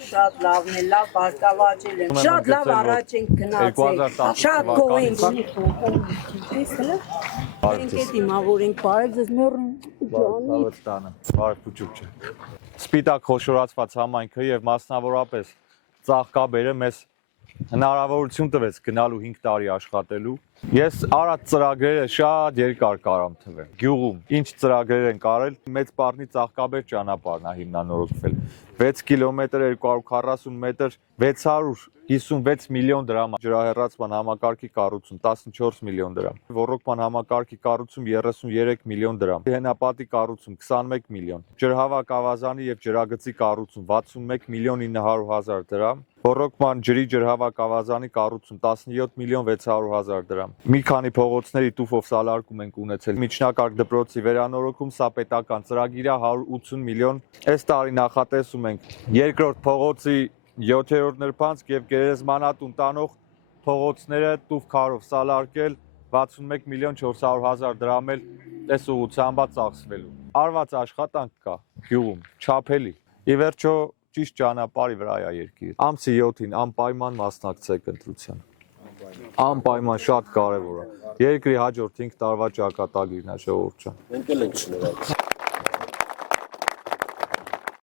Շատ լավն է, լավ բարգավաճել եմ։ Շատ լավ առաջ ենք գնացել։ Շատ գոհ ենք։ Ինքեդ հիմա որ ենք բարել ձեզ մեռն ջանի։ Բարև փուչուկ չէ։ Սպիտակ խոշորացված համայնքը եւ մասնավորապես ծաղկաբերը մեզ հնարավորություն տվեց գնալու 5 տարի աշխատելու։ Ես արած ծրագրերը շատ երկար կարամ թվեմ։ Գյուղում ինչ ծրագրեր են կարել, մեծ պարտնի ծաղկաբեր ճանապարհն է հիմնանորոգվել։ 6 կիլոմետր 240 մետր 656 միլիոն դրամ ջրահեռացման համակարգի կառուցում 14 միլիոն դրամ ոռոգման համակարգի կառուցում 33 միլիոն դրամ հենապատի կառուցում 21 միլիոն ջրհավաք ավազանի եւ ջրագծի կառուցում 61 միլիոն 900 հազար դրամ ոռոգման ջրի ջրհավաք ավազանի կառուցում 17 միլիոն 600 հազար դրամ մի քանի փողոցների տուֆով սալարկում ենք ունեցել միջնակարգ դպրոցի վերանորոգում սա պետական ծրագիր է 180 միլիոն այս տարի նախատեսում ենք երկրորդ փողոցի 7-րդ նրբանցք եւ գերեզմանատուն տանող փողոցները տուֆ քարով սալարկել 61 միլիոն 400 հազար դրամ էլ այս ուղղությամբ ծախսվելու արված աշխատանք կա գյուղում չափելի ի վերջո ճիշտ ճանապարհի վրա է երկիրը ամսի 7-ին անպայման մասնակցեք ընտրության անպայման շատ կարեւոր է երկրի հաջորդ 5 տարվա ճակատագիրն է ժողովուրդ ջան Մենք էլ ենք շնորհակալ